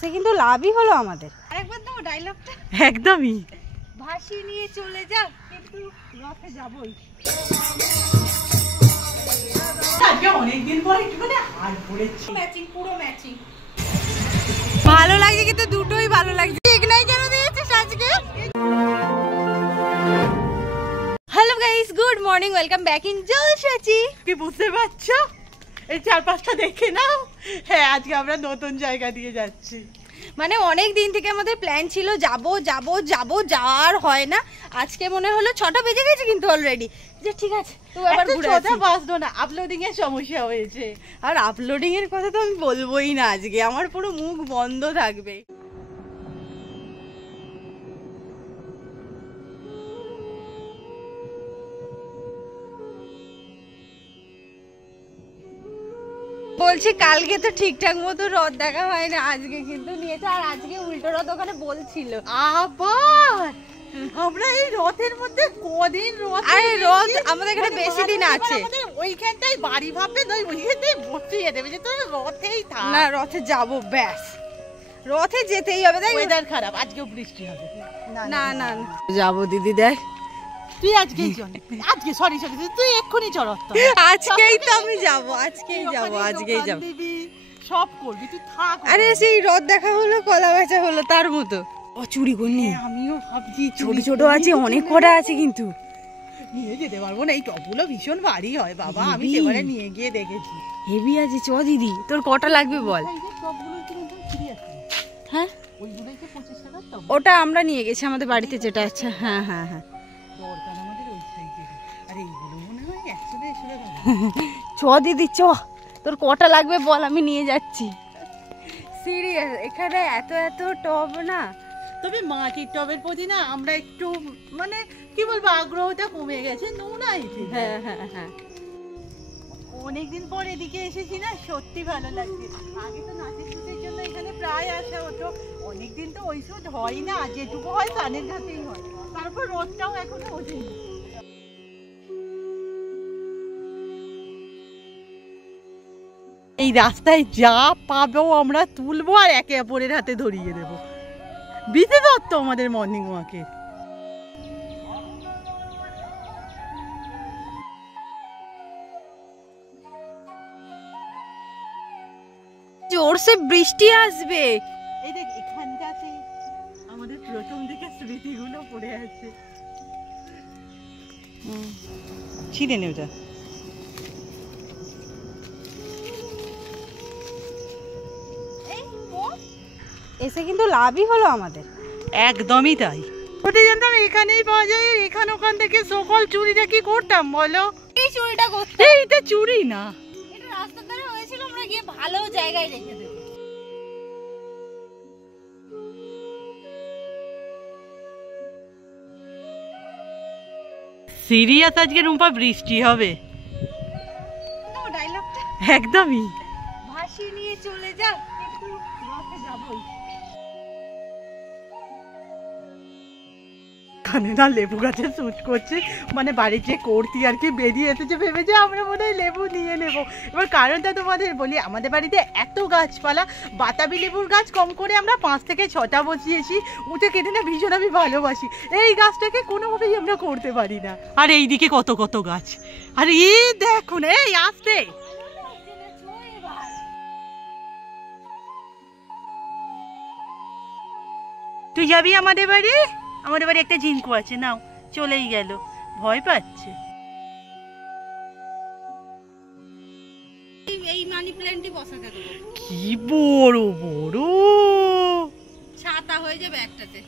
সে কিন্তু লাভই হলো আমাদের। আরেকবার দাও ডায়লগটা। একদমই ভাসি নিয়ে চলে যা, কিন্তু রথে যাবই। আজকে অনেকদিন পর একটুখানি হাত পড়েছি। ম্যাচিং, পুরো ম্যাচিং। ভালো লাগছে, কিন্তু দুটোই ভালো লাগছে। ঠিক নাই যেন দিয়েছিস আজকে। Hello guys, good morning, welcome back in জলসাচি। কি বুঝতে পারছো? এই চারপাশটা দেখে নাও। হ্যাঁ, আজকে আমরা নতুন জায়গা দিয়ে যাচ্ছি। মানে অনেক দিন থেকে আমাদের প্ল্যান ছিল যাব যাব যাব, যাওয়ার হয় না। আজকে মনে হলো 6টা বেজে গেছে কিন্তু অলরেডি, যে ঠিক আছে তো এবার ঘুরে আসি। 6টা বাজলো না, আপলোডিং এর সমস্যা হয়েছে। আর আপলোডিং এর কথা তো আমি বলবোই না, আজকে আমার পুরো মুখ বন্ধ থাকবে। বলছি কালকে তো ঠিকঠাক মতো রথ দেখা হয় না, আজকে কিন্তু নিয়েছে। আর আজকে উল্টো রথ ওখানে বলছিল আবার আমরা এই রথের মধ্যে কদিন রথ, আরে রথ আমাদের এখানে বেশি দিন আছে। ওইখানটাই বাড়ি ভাববে, ওইখানটাই বসিয়ে দেবে যে তুই রথেই থাক। না, রথে যাব, ব্যাস রথে যেতেই হবে। দেখ ওয়েদার খারাপ, আজকেও বৃষ্টি হবে। না না যাবো দিদি। দেখ তুই আজকেই চল, আজকে সরি তুই এক্ষুনি চল। আজকেই তো আমি যাব, আজকেই যাব, আজকেই যাব, সব করবি তুই থাক। আরে সেই রথ দেখা হলো, কলা বেচা হলো, তার মতো। ও চুরি করনি, আমিও ভাবছি ছোট ছোট আছে, অনেক কটা আছে, কিন্তু নিয়ে যেতে পারবো না। এই টপগুলো ভীষণ ভারী হয় বাবা, আমি এবারে নিয়ে গিয়ে দেখেছি। হেভি আছে। চ দিদি, তোর কটা লাগবে বল। হ্যাঁ, ওটা আমরা নিয়ে গেছি আমাদের বাড়িতে যেটা আছে। হ্যাঁ হ্যাঁ হ্যাঁ, চ দিদি চ, তোর কটা লাগবে বল, আমি নিয়ে যাচ্ছি। সিরিয়াস, এখানে এত এত টব না। তবে মাটির টবের প্রতি না আমরা একটু মানে কি বলবো, আগ্রহটা কমে গেছে। নোনাই। হ্যাঁ হ্যাঁ হ্যাঁ, অনেকদিন পর এদিকে এসেছি না, সত্যি ভালো লাগছে। আগে তো নাচের শুটের জন্য এখানে প্রায় আসা হতো, অনেকদিন তো ওই শুট হয় না, যেটুকু হয় কানের ঘাটেই হয়। তারপর রোদটাও এখনো ওঠেনি। এই রাস্তায় যা পাবো আমরা তুলবো আর একে অপরের হাতে ধরিয়ে দেবো। বিধি দত্ত আমাদের মর্নিং ওয়াকে। জোরসে বৃষ্টি আসবে। এই দেখ, এখানটাতে আমাদের প্রথম দিকে স্মৃতিগুলো পড়ে আছে। ছিঁড়ে নে ওটা। এসে কিন্তু লাভই হলো আমাদের। একদমই তাই। ওটা জানতাম এখানেই পাওয়া যায়, এখান ওখান থেকে সকল চুরিটা কি করতাম বলো? এই চুরিটা করতে, এইটা চুরি না, এটা রাস্তার ধারে হয়েছিল, আমরা গিয়ে ভালো জায়গায় রেখে দেব। সিরিয়াস আজকে রুম্পা বৃষ্টি হবে। ডায়লগটা একদমই ভাসি নিয়ে চলে যা, কিন্তু রথে যাবই। এখানে না লেবু গাছে শুট করছে, মানে বাড়ির যে করতি আর কি বেরিয়ে এসেছে, ভেবেছে আমরা মনে হয় লেবু নিয়ে নেবো। এবার কারণটা তোমাদের বলি, আমাদের বাড়িতে এত গাছপালা, বাতাবি লেবুর গাছ কম করে আমরা 5 থেকে 6টা বসিয়েছি। উঠে কেটে না ভীষণ আমি ভালোবাসি, এই গাছটাকে কোনোভাবেই আমরা করতে পারি না। আর এইদিকে কত কত গাছ, আর এই দেখো না, এই আসতে তুই যাবি আমাদের বাড়ি? আমাদের বাড়ি একটা ঝিঙ্কু আছে, নাও চলেই গেল, ভয় পাচ্ছে। এই মানি প্ল্যান্টই বসাতে দেবো। কি বড় বড় ছাতা হয়ে যাবে একটাতে।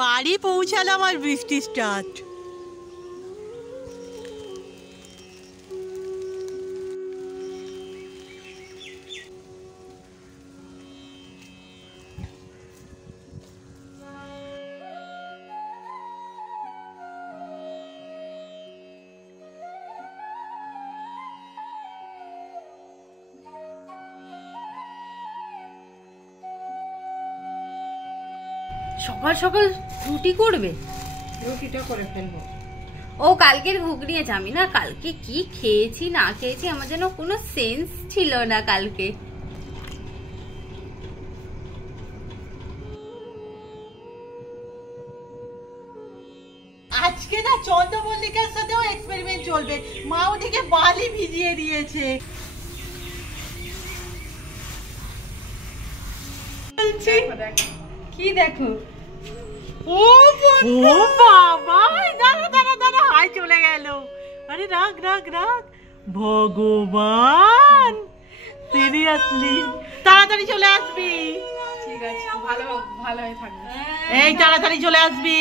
বাড়ি পৌঁছালাম আর বৃষ্টি স্টার্ট। সকাল সকাল রুটি করবে? রুটিটা করে ফেলবো। ও কালকের ঘুগনি আছে, আমি না কালকে কি খেয়েছি না খেয়েছি আমার যেন কোনো সেন্স ছিল না কালকে। আজকে না চন্দ্রমল্লিকার সাথেও এক্সপেরিমেন্ট চলবে। মা ওদিকে বালি ভিজিয়ে দিয়েছে। কি দেখো, ও বাবা, দাঁড়া দাঁড়া দাঁড়া, হাই চলে গেল। আরে রাখ রাখ রাখ, ভগবান সিরিয়াসলি তাড়াতাড়ি চলে আসবি। ঠিক আছে, ভালো ভালো হয়ে থাকবে। এই তাড়াতাড়ি চলে আসবি।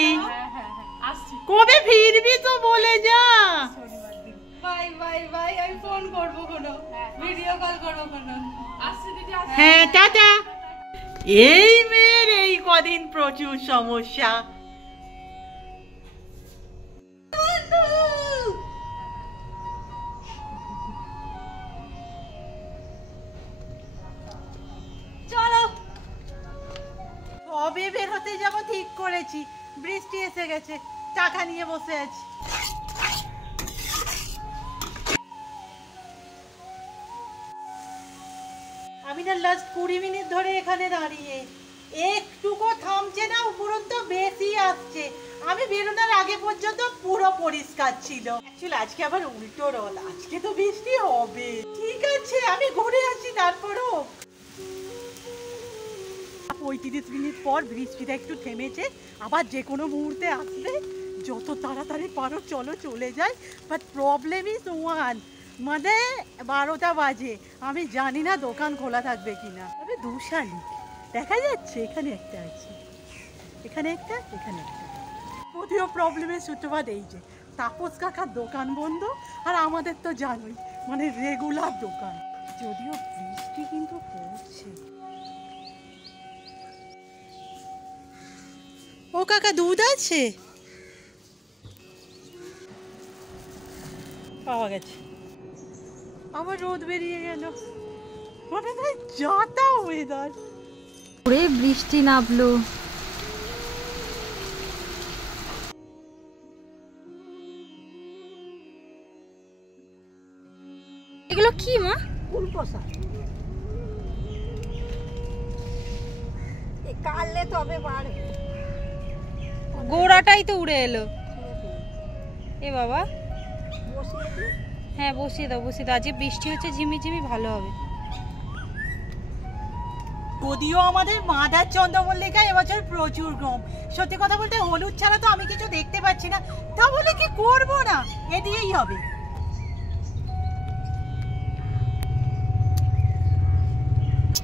কবে ফিরবি তো বলে যা। বাই বাই বাই, আমি ফোন করবো, কোনো ভিডিও কল করবো কোনো। আসছে দিদি, হ্যাঁ টাটা। এই মেয়ের এই কদিন প্রচুর সমস্যা। চলো কবে বের হতে যাবো ঠিক করেছি, বৃষ্টি এসে গেছে, টাকা নিয়ে বসে আছি। আমি না লাস্ট 20 মিনিট ধরে এখানে দাঁড়িয়ে, একটুকু থামছে না, উপরন্ত বেশি আসছে। আমি বেরোনোর আগে পর্যন্ত পুরো পরিষ্কার ছিল। অ্যাকচুয়ালি আজকে আবার উল্টো রোল, আজকে তো বৃষ্টি হবে। ঠিক আছে আমি ঘুরে আসি, তারপরও 35 মিনিট পর বৃষ্টিটা একটু থেমেছে, আবার যে কোনো মুহূর্তে আসবে। যত তাড়াতাড়ি পারো চলো চলে যাই। বাট প্রবলেম ইজ ওয়ান, মানে 12টা বাজে, আমি জানি না দোকান খোলা থাকবে কিনা। তবে দুশালিক দেখা যাচ্ছে, এখানে একটা আছে, এখানে একটা, এখানে একটা। যদিও প্রবলেমের সূত্রপাত এই যে তাপস কাকার দোকান বন্ধ, আর আমাদের তো জানোই মানে রেগুলার দোকান। যদিও বৃষ্টি কিন্তু পড়ছে। ও কাকা দুধ আছে? পাওয়া গেছে। আবার রোদ বেরিয়ে গেল, মানে না যাতা ওয়েদার। পুরে বৃষ্টি নামলো। এগুলো কি মা? ফুলকষা। কাটলে তবে বাড়বে, গোড়াটাই তো উড়ে এলো। এ বাবা, হ্যাঁ বসিয়ে দাও বসিয়ে দাও, আজকে বৃষ্টি হচ্ছে ঝিমিঝিমি, ভালো হবে। যদিও আমাদের মাদার চন্দ্রমল্লিকা এবছর প্রচুর কম। সত্যি কথা বলতে হলুদ ছাড়া তো আমি কিছু দেখতে পাচ্ছি না, তাহলে কি করব না, এ দিয়েই হবে।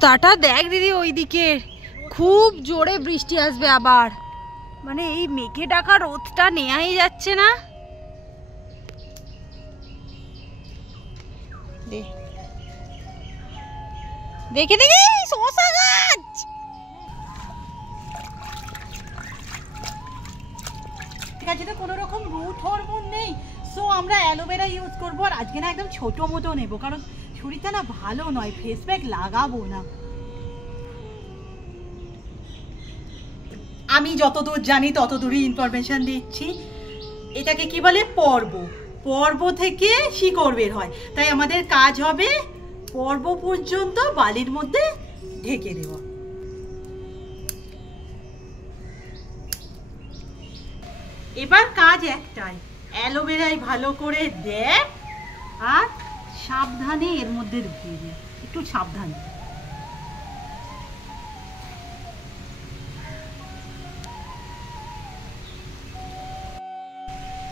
তাটা দেখ দিদি, ওইদিকে খুব জোরে বৃষ্টি আসবে আবার, মানে এই মেঘে ডাকা রোদটা নেয়াই যাচ্ছে না। দেখে দেখে শসা গাছ, ঠিক আছে, তো কোনো রকম রুট হরমোন নেই, সো আমরা অ্যালোভেরা ইউজ করবো। আর আজকে না একদম ছোট মতো নেবো, কারণ শরীরটা না ভালো নয়, ফেস প্যাক লাগাবো না। আমি যতদূর জানি ততদূরই ইনফরমেশন দিচ্ছি। এটাকে কি বলে, পর্ব। পর্ব থেকে শিকড় বের হয়, তাই আমাদের কাজ হবে পর্ব পর্যন্ত বালির মধ্যে ঢেকে দেওয়া। এবার কাজ একটাই, অ্যালোভেরায় ভালো করে দেখ আর সাবধানে এর মধ্যে ঢুকিয়ে দে, একটু সাবধানে।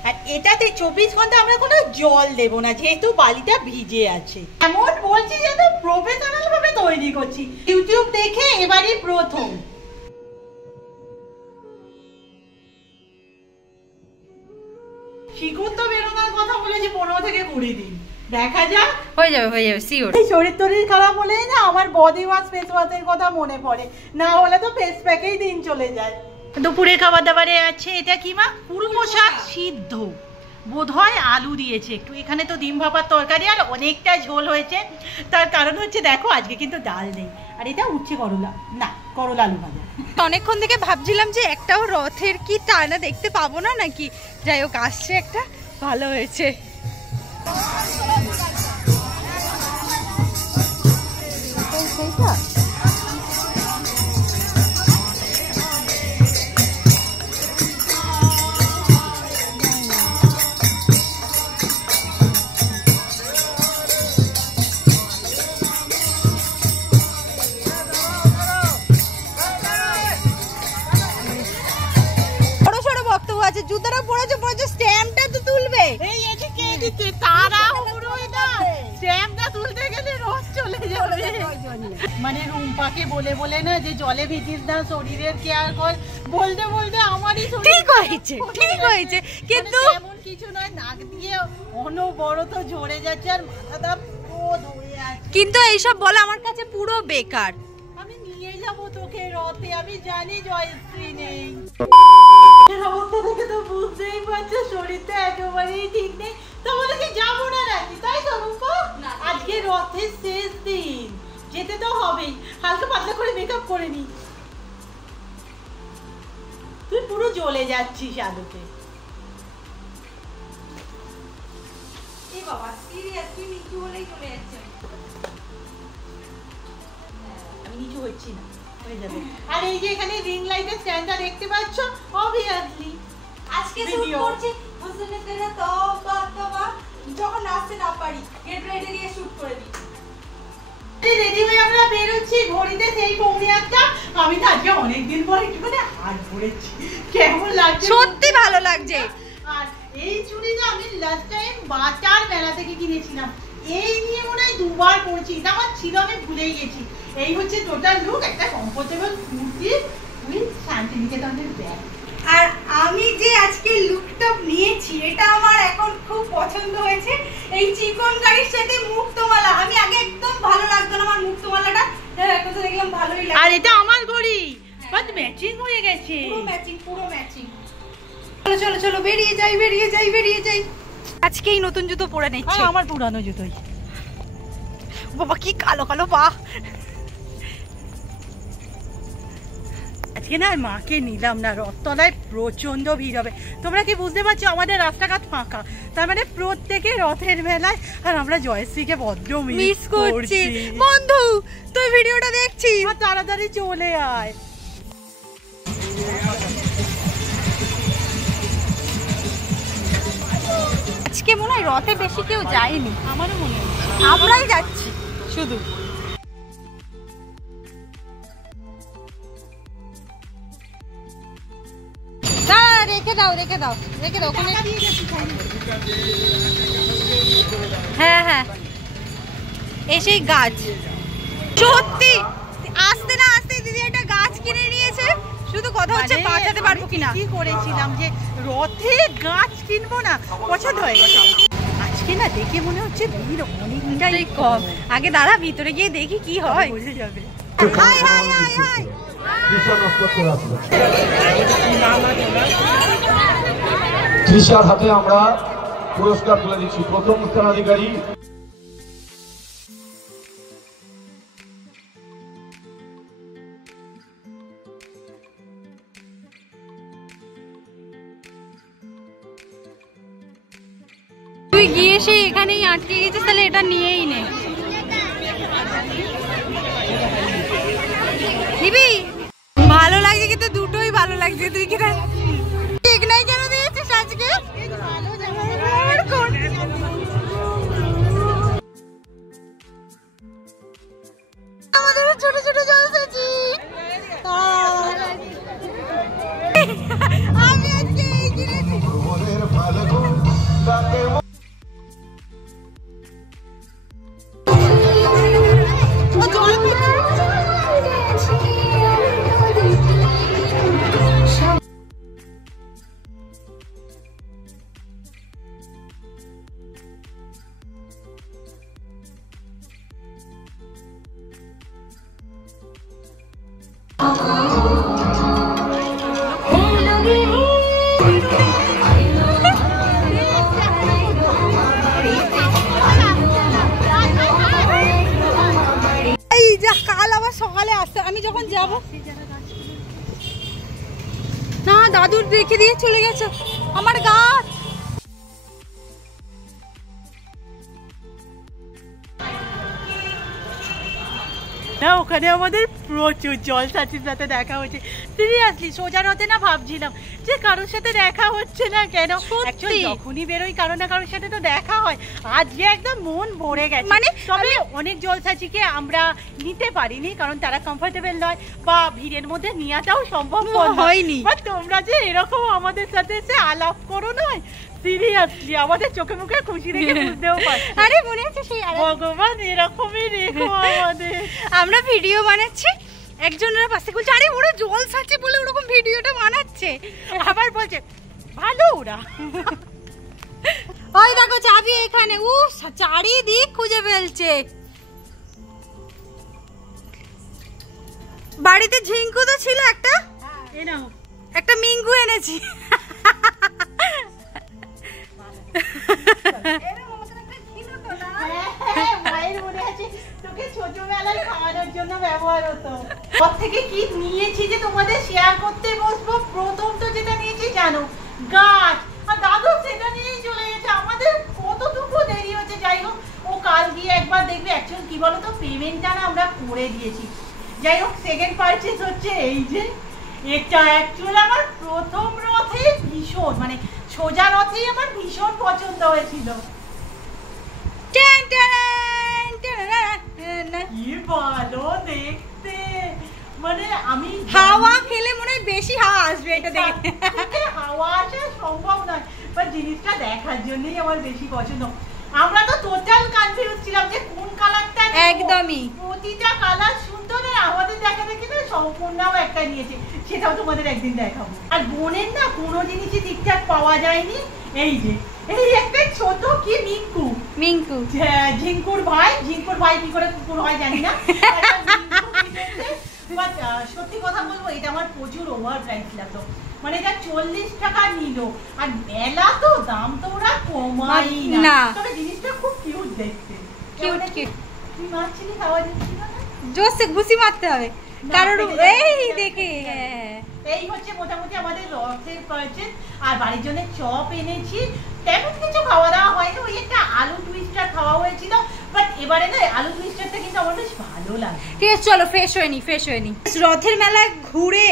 আর এটাতে 24 ঘন্টা আমরা কোনো জল দেব না, যেহেতু বালিটা ভিজে আছে। এমন বলছি যেন প্রফেশনাল ভাবে তৈরি করছি, ইউটিউব দেখে এবারই প্রথম। শিকড় তো বেরোনোর কথা বলেছে 15 থেকে 20 দিন, দেখা যাক। হয়ে যাবে সিওর। এই শরীর টরীর খারাপ হলেই না আমার বডি ওয়াশ ফেস ওয়াশের কথা মনে পড়ে, না হলে তো ফেস প্যাকেই দিন চলে যায়। দুপুরে খাবার দাবারে আছে এটা কি মা, কুলমো শাক সিদ্ধ, বোধহয় আলু দিয়েছে একটু। এখানে তো ডিম ভাপার তরকারি আর অনেকটা ঝোল হয়েছে, তার কারণ হচ্ছে দেখো আজকে কিন্তু ডাল নেই। আর এটা উচ্ছে করলা, না করলা আলু ভাজা। অনেকক্ষণ থেকে ভাবছিলাম যে একটাও রথের কি টানা দেখতে পাবো না নাকি, যাই হোক আসছে একটা, ভালো হয়েছে। জুতোটা পরেছে পরেছে, স্ট্যাম্পটা তো তুলবে। এই এদিকে এদিকে তারা হুড়োই না, স্ট্যাম্পটা তুলতে গেলে রথ চলে যাবে। মানে রুম্পাকে বলে বলে না যে জলে ভিজিস না, শরীরের কেয়ার কর, বলতে বলতে আমারই ঠিক হয়েছে, ঠিক হয়েছে, কিন্তু এমন কিছু নয়, নাক দিয়ে অনবরত ঝরে যাচ্ছে আর মাথাটা পুরো ধরে আছে। কিন্তু এইসব বলা আমার কাছে পুরো বেকার। আমি নিয়ে যাবো তোকে রথে, আমি জানি জয়শ্রী নেই। অবস্থা থেকে তো বুঝতেই পারছো শরীরটা একেবারেই ঠিক নেই, তাহলে কি যাবো না নাকি? তাই তো রূপা, আজকে রথের শেষ দিন, যেতে তো হবেই। হালকা পাতলা করে মেকআপ করে নি। তুই পুরো জ্বলে যাচ্ছিস আলোতে। এই বাবা সিরিয়াস, তুই নিচু হলেই চলে যাচ্ছে। আমি নিচু হচ্ছি না, হয়ে যাবে। আর এই যে এখানে রিং লাইটের স্ট্যান্ডটা দেখতে পাচ্ছ, অবভিয়াসলি আজকে শুট করছি হুসনে তেরা তওবা তওবা, যখন নাচতে না পারি গেট রেডি দিয়ে শুট করে দিই। রেডি হয়ে আমরা বের হচ্ছি, ঘড়িতে সেই পৌনে 8টা। আমি তো আজকে অনেকদিন পর একটুখানি হাত ভরেছি, কেমন লাগছে? সত্যি ভালো লাগছে। আর এই চুড়িটা আমি লাস্ট টাইম বাটার মেলা থেকে কিনেছিলাম, এই নিয়ে মনে হয় 2বার পরেছি। এটা আমার ছিল, আমি ভুলেই গেছি। এই হচ্ছে টোটাল লুক, একটা কমফোর্টেবল কুর্তি উইথ শান্তিনিকেতনের ব্যাগ। আর আমি যে আজকে লুকটা নিয়েছি এটা আমার এখন খুব পছন্দ হয়েছে। এই চিকন গাড়ির সাথে মুক্তমালা, আমি আগে একদম ভালো লাগতো না আমার মুক্তমালাটা, এখন তো দেখলাম ভালোই লাগে। আর এটা আমার ঘড়ি, বাট ম্যাচিং হয়ে গেছে, পুরো ম্যাচিং, পুরো ম্যাচিং। চলো চলো চলো বেরিয়ে যাই, বেরিয়ে যাই, বেরিয়ে যাই। আজকেই নতুন জুতো পরে নিচ্ছি। আমার পুরানো জুতোই। বাবা কি কালো কালো পা। আজকে না মাকে নিলাম না, রথতলায় প্রচন্ড ভিড় হবে। তোমরা কি বুঝতে পারছো, আমাদের রাস্তাঘাট ফাঁকা, তার মানে প্রত্যেকে রথের মেলায়, আর আমরা জয়শ্রীকে বড্ড মিস করছি। বন্ধু তুই ভিডিওটা দেখছিস? তাড়াতাড়ি চলে আয়। আজকে মনে হয় রথে বেশি কেউ যায়নি, আমারও মনে হয় আমরাই যাচ্ছি শুধু। রেখে দাও রেখে দাও রেখে দাও ওখানে। হ্যাঁ হ্যাঁ এসেই গাছ, সত্যি আসতে না আসতে দিদি একটা গাছ কিনে নিয়েছে। শুধু কথা হচ্ছে বাঁচাতে পারবো কিনা। কি করেছিলাম যে রথে গাছ কিনবো না, পছন্দ হয়ে গেছে। আজকে না দেখে মনে হচ্ছে ভিড় অনেকটাই কম। আগে দাঁড়া ভিতরে গিয়ে দেখি কি হয়, বুঝে যাবে। Hi hi hi hi. তৃষার হাতে আমরা পুরস্কার তুলে দিচ্ছি। প্রথম স্থানাধিকারী তুই গিয়ে সেই এখানেই আটকে গেছিস, তাহলে এটা নিয়েই নে। নিবি? ভালো লাগছে কিন্তু দুটোই ভালো লাগছে। তুই কি ঠিক নাই কেন দিয়েছিস আজকে? আমাদের ছোট ছোট জলসেছি। আমি আজকে এই কিনেছি। সকালে আসতে আমি যখন যাব না, দাদুর রেখে দিয়ে চলে গেছে আমার গাছ। না ওখানে আমাদের প্রচুর জলসাচির সাথে দেখা হয়েছে। সিরিয়াসলি সোজা রথে না ভাবছিলাম যে কারোর সাথে দেখা হচ্ছে না কেন, যখনই বেরোই কারো না কারোর সাথে তো দেখা হয়। আজকে একদম মন ভরে গেছে। মানে তবে অনেক জলসাচিকে আমরা নিতে পারিনি কারণ তারা কমফোর্টেবল নয় বা ভিড়ের মধ্যে নেওয়াটাও সম্ভব হয়নি। তোমরা যে এরকম আমাদের সাথে এসে আলাপ করো নয়, সিরিয়াসলি আমাদের চোখে মুখে খুশি দেখে বুঝতেও পারি। আরে মনে আছে সেই ভগবান এরকমই রেখো আমাদের। আমরা ভিডিও বানাচ্ছি, একজনের পাশে বলছে আরে ওরা জলসাচি বলে ওরকম ভিডিওটা বানাচ্ছে, আবার বলছে ভালো ওরা। ওই দেখো চাবি এখানে, ও চারিদিক খুঁজে ফেলছে। বাড়িতে ঝিঙ্কু তো ছিল একটা, একটা মিঙ্গু এনেছি। ছোটবেলায় খাওয়ানোর জন্য ব্যবহার হতো। ওর থেকে কি নিয়েছি যে তোমাদের শেয়ার করতে বসবো। প্রথম তো যেটা নিয়েছি জানো, গাছ। আর দাদু সেটা নিয়েই চলে গেছে, আমাদের কতটুকু দেরি হচ্ছে। যাই হোক ও কাল গিয়ে একবার দেখবে। অ্যাকচুয়ালি কি বলতো, পেমেন্টটা না আমরা করে দিয়েছি। যাই হোক সেকেন্ড পারচেজ হচ্ছে এই যে এটা। অ্যাকচুয়ালি আমার প্রথম রথে ভীষণ, মানে সোজা রথেই আমার ভীষণ পছন্দ হয়েছিল। কি ভালো দেখতে, মানে আমি হাওয়া খেলে মনে হয় বেশি হাওয়া আসবে এটা দেখে। হাওয়া আসা সম্ভব নয়, বাট জিনিসটা দেখার জন্যই আমার বেশি পছন্দ। আমরা তো টোটাল কনফিউজ ছিলাম যে কোন কালারটা। একদমই প্রতিটা কালার সুন্দর। আর আমাদের দেখা দেখি না সম্পূর্ণও একটা নিয়েছে, সেটাও তোমাদের একদিন দেখাবো। আর বোনের না কোনো জিনিসই ঠিকঠাক পাওয়া যায়নি। এই যে এই একটা ছোট কি মিঙ্কু, মিঙ্কু ঝিঙ্কুর ভাই কি করে কুকুর হয় জানি না। বাট সত্যি কথা বলবো, এটা আমার প্রচুর ওভার প্রাইস লাগলো। মানে এটা 40 টাকা নিল, আর মেলা তো দাম তো ওরা কমাই না। তবে জিনিসটা খুব কিউট দেখতে। Cute cute. কি মারছিলি, খাওয়া দিচ্ছিল না? জোসে ঘুষি মারতে হবে কারণ এই দেখে। এই হচ্ছে মোটামুটি আমাদের রথের পারচেজ। আর বাড়ির জন্য চপ এনেছি। তেমন কিছু খাওয়া দাওয়া হয়নি, ওই একটা আলু টুইস্টার খাওয়া হয়েছিল। বাট এবারে না আলু টুইস্টারটা কিন্তু আমার বেশ ভালো লাগে। ঠিক আছে চলো ফ্রেশ হয়ে নি। রথের মেলায় ঘুরে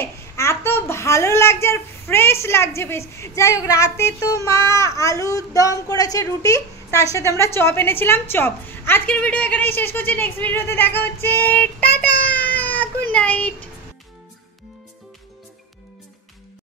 এত ভালো লাগছে আর ফ্রেশ লাগছে বেশ। যাই হোক রাতে তো মা আলুর দম করেছে রুটি, তার সাথে আমরা চপ এনেছিলাম চপ। আজকের ভিডিও এখানেই শেষ করছি, নেক্সট ভিডিওতে দেখা হচ্ছে। Tata, good night.